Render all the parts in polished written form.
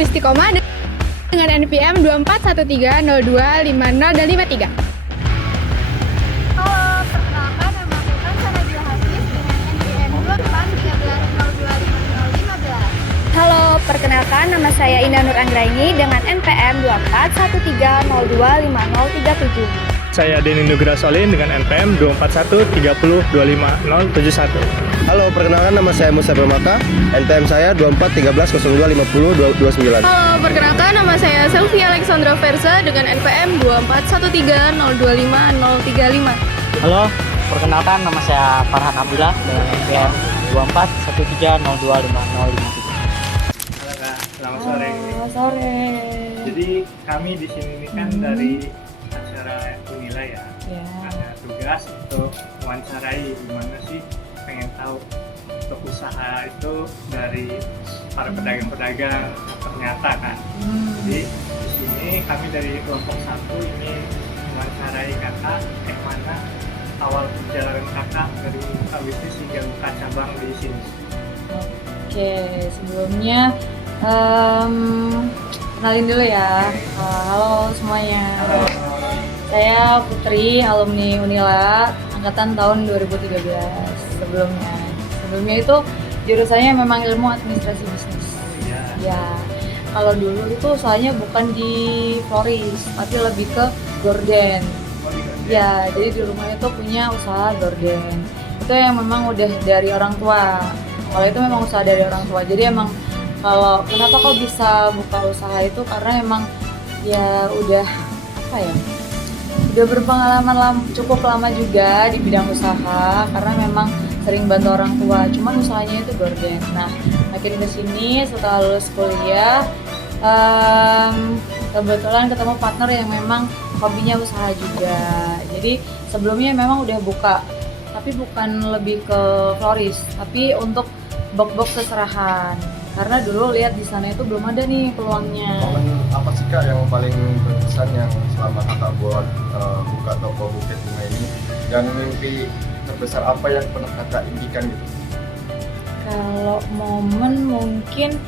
beristiqomah dengan NPM 24130250 dan 53. Halo, perkenalkan nama aku Kansana Nabila Hafiz dengan NPM 2413025015. Halo, perkenalkan nama saya Indah Nur Anggraini dengan NPM 2413025037. Saya Denny Nugra Solin dengan NPM 2413025071. Halo, perkenalkan nama saya Musa Permata, NPM saya 2413025029. Halo, perkenalkan nama saya Sylvia Alexandra Versa dengan NPM 2413025035. Halo, perkenalkan nama saya Farhan Abdullah dengan NPM 2413025053. Halo Kak, selamat sore. Selamat sore. Jadi kami di sini ini kan dari acara Unila ya. Ya. Ada tugas untuk wawancarai gimana sih, pengen tahu untuk usaha itu dari para pedagang-pedagang ternyata kan. Jadi di sini kami dari kelompok 1 ini mewawancarai kakak, mana awal perjalanan kakak dari buka bisnis hingga buka cabang di sini. Oke, sebelumnya kenalin dulu ya. Halo semuanya. Saya Putri, alumni Unila angkatan tahun 2013 sebelumnya itu jurusannya memang ilmu administrasi bisnis. Ya, kalau dulu itu usahanya bukan di florist tapi lebih ke gorden. Ya, jadi di rumah itu punya usaha gorden. Itu yang memang udah dari orang tua. Kalau itu memang usaha dari orang tua. Jadi emang kalau kenapa kok bisa buka usaha itu karena emang ya udah apa ya? Udah berpengalaman cukup lama juga di bidang usaha karena memang sering bantu orang tua. Cuman usahanya itu gorden. Nah, makin kesini setelah lulus kuliah, kebetulan ketemu partner yang memang hobinya usaha juga. Jadi sebelumnya memang udah buka, tapi bukan lebih ke florist, tapi untuk box-box seserahan. Karena dulu lihat di sana itu belum ada nih peluangnya. Momen apa sih Kak yang paling berkesan yang selama kakak buat buka toko buket bunga ini? Dan mimpi terbesar apa yang pernah kakak impikan gitu? Kalau momen mungkin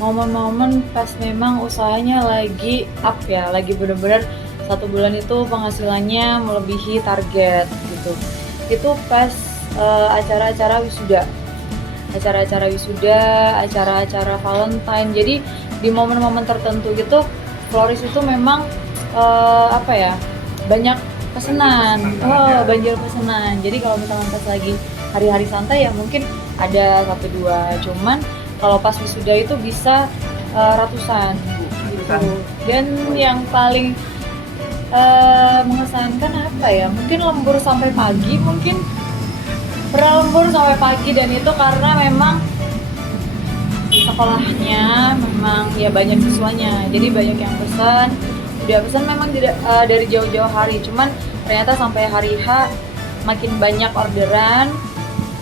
momen-momen pas memang usahanya lagi up ya, lagi bener-bener 1 bulan itu penghasilannya melebihi target gitu. Itu pas acara-acara wisuda, acara-acara Valentine. Jadi di momen-momen tertentu gitu, florist itu memang banyak pesanan, banjir pesanan. Jadi kalau misalnya pas lagi hari-hari santai ya mungkin ada 1-2, cuman kalau pas wisuda itu bisa ratusan gitu. Dan yang paling mengesankan apa ya? Mungkin lembur sampai pagi, pernah lembur sampai pagi, dan itu karena memang sekolahnya memang ya banyak siswanya, jadi banyak yang udah pesan memang dari jauh-jauh hari, cuman ternyata sampai hari H makin banyak orderan.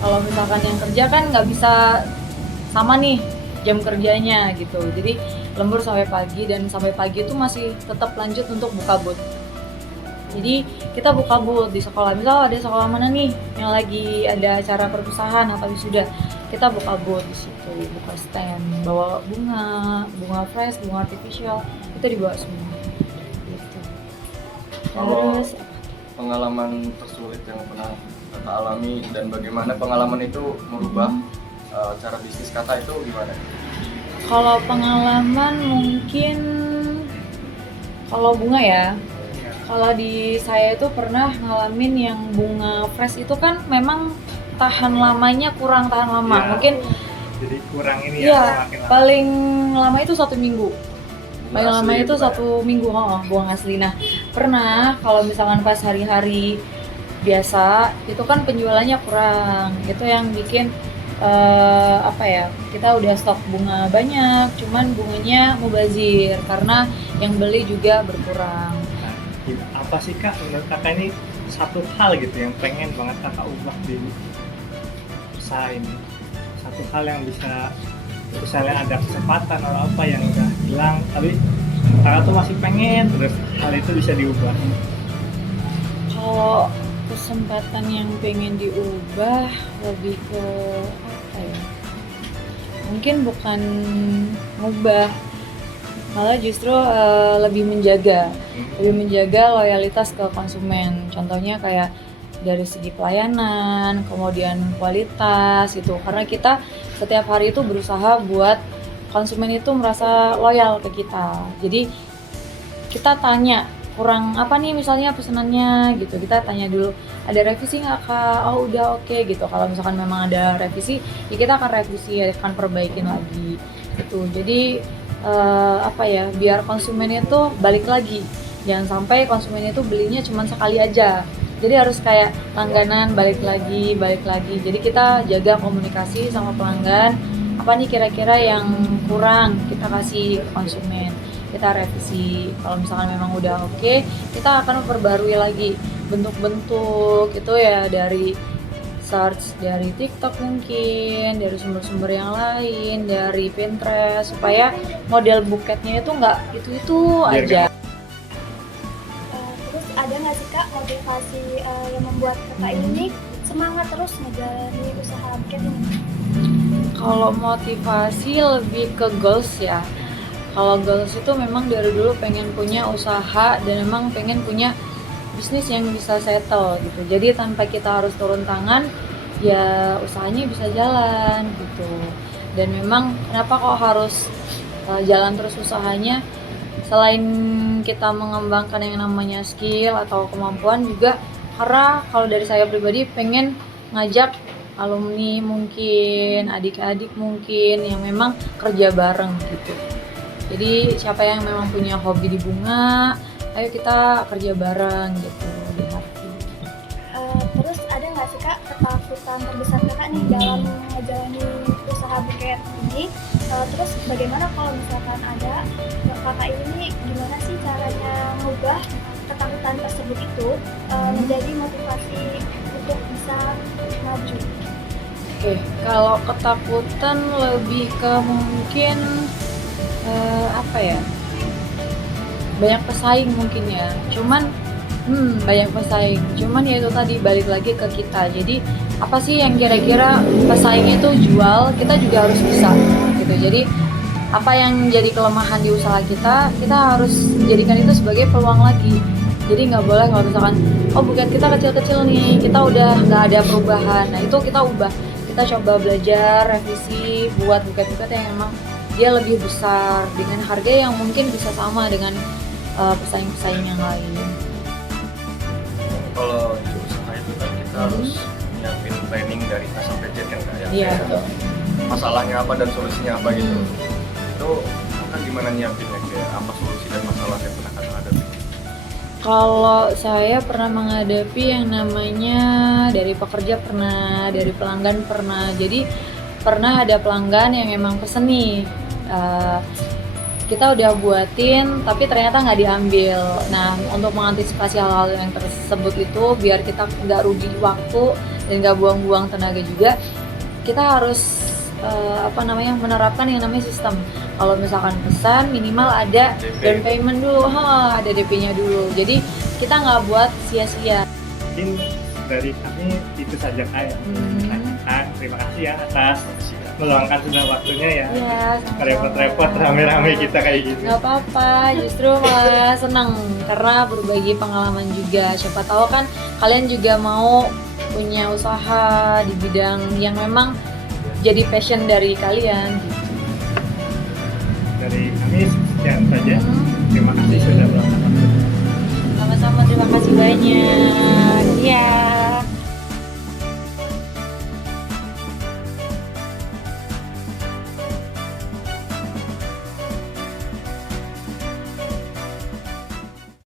Kalau misalkan yang kerja kan nggak bisa sama nih jam kerjanya gitu, jadi lembur sampai pagi, dan sampai pagi itu masih tetap lanjut untuk buka booth. Jadi kita buka booth di sekolah, misal ada sekolah mana nih yang lagi ada acara perpisahan atau wisuda, kita buka booth di situ, buka stand, bawa bunga fresh, bunga artificial, itu dibawa semua. Gitu. Terus Pengalaman tersulit yang pernah kakak alami dan bagaimana pengalaman itu merubah cara bisnis kakak itu gimana? kalau pengalaman mungkin kalau bunga ya. Kalau di saya itu pernah ngalamin yang bunga fresh itu kan memang tahan lamanya kurang tahan lama. Ya, mungkin jadi kurang ini ya semakin lama. paling lama itu 1 minggu. Paling lama Asli itu bukan? 1 minggu, bunga asli. Nah, pernah kalau misalkan pas hari-hari biasa itu kan penjualannya kurang. Itu yang bikin kita udah stok bunga banyak, cuman bunganya mubazir karena yang beli juga berkurang. Apa sih Kak menurut kakak ini satu hal gitu yang pengen banget kakak ubah di usaha ini, satu hal yang bisa misalnya ada kesempatan atau apa yang udah hilang tapi kakak tuh masih pengen terus hal itu bisa diubah? Kalau kesempatan yang pengen diubah lebih ke apa ya, mungkin bukan ngubah malah justru lebih menjaga loyalitas ke konsumen. Contohnya kayak dari segi pelayanan, kemudian kualitas itu. Karena kita setiap hari itu berusaha buat konsumen itu merasa loyal ke kita. Jadi kita tanya kurang apa nih misalnya pesanannya gitu, kita tanya dulu ada revisi nggak kak? Oh udah oke gitu. Kalau misalkan memang ada revisi ya kita akan revisi, akan perbaikin lagi gitu. Jadi biar konsumen itu balik lagi, jangan sampai konsumen itu belinya cuma sekali aja, jadi harus kayak langganan balik lagi. Jadi kita jaga komunikasi sama pelanggan, apa nih kira-kira yang kurang kita kasih ke konsumen, kita revisi. Kalau misalkan memang udah oke, kita akan memperbarui lagi bentuk-bentuk itu ya, dari search dari TikTok mungkin, dari sumber-sumber yang lain, dari Pinterest, supaya model buketnya itu nggak itu aja. Terus ada nggak sih kak motivasi yang membuat kakak ini semangat terus menjalani usaha buket ini? Kalau motivasi lebih ke goals ya. Kalau goals itu memang dari dulu pengen punya usaha dan memang pengen punya bisnis yang bisa settle gitu. Jadi tanpa kita harus turun tangan, ya usahanya bisa jalan gitu. Dan memang kenapa kok harus jalan terus usahanya? Selain kita mengembangkan yang namanya skill atau kemampuan juga, karena kalau dari saya pribadi pengen ngajak alumni mungkin, adik-adik mungkin yang memang kerja bareng gitu. Jadi siapa yang memang punya hobi di bunga, ayo kita kerja bareng gitu di hati. Terus ada nggak sih kak ketakutan terbesar kakak nih dalam menjalani usaha buket ini? Terus bagaimana kalau misalkan ada kakak ini, gimana sih caranya mengubah ketakutan tersebut itu menjadi motivasi untuk bisa maju? Oke, kalau ketakutan lebih ke mungkin banyak pesaing mungkin ya. Banyak pesaing. Cuman ya itu tadi balik lagi ke kita. Jadi apa sih yang kira-kira pesaing itu jual, kita juga harus bisa gitu. Jadi apa yang jadi kelemahan di usaha kita harus jadikan itu sebagai peluang lagi. Jadi nggak boleh kalau misalkan buket kita kecil-kecil nih, kita udah nggak ada perubahan. Nah itu kita ubah. Kita coba belajar, revisi, buat buket-buket yang emang dia lebih besar dengan harga yang mungkin bisa sama dengan pesaing-pesaing yang lain. Kalau di usaha itu kan kita harus nyiapin planning dari A sampai Z kan kayak masalahnya apa dan solusinya apa gitu. Itu kan gimana nyiapinnya, kayak apa solusi dan masalah yang pernah kalian hadapi? Kalau saya pernah menghadapi yang namanya dari pekerja pernah, dari pelanggan pernah. Jadi pernah ada pelanggan yang emang pesen nih, kita udah buatin tapi ternyata nggak diambil. Nah untuk mengantisipasi hal-hal yang tersebut itu biar kita nggak rugi waktu dan nggak buang-buang tenaga juga, kita harus menerapkan yang namanya sistem. Kalau misalkan pesan minimal ada down payment dulu, ada DP-nya dulu. Jadi kita nggak buat sia-sia. Mungkin dari kami itu saja Kak. Terima kasih ya atas meluangkan sudah waktunya ya. Iya, sama-sama. Repot-repot rame-rame kita kayak gitu. Nggak apa-apa, justru malah senang karena berbagi pengalaman juga. Siapa tahu kan kalian juga mau punya usaha di bidang yang memang jadi passion dari kalian gitu. Dari kami sekian saja. Terima kasih sudah meluangkan waktu. Sama-sama, terima kasih banyak. Iya.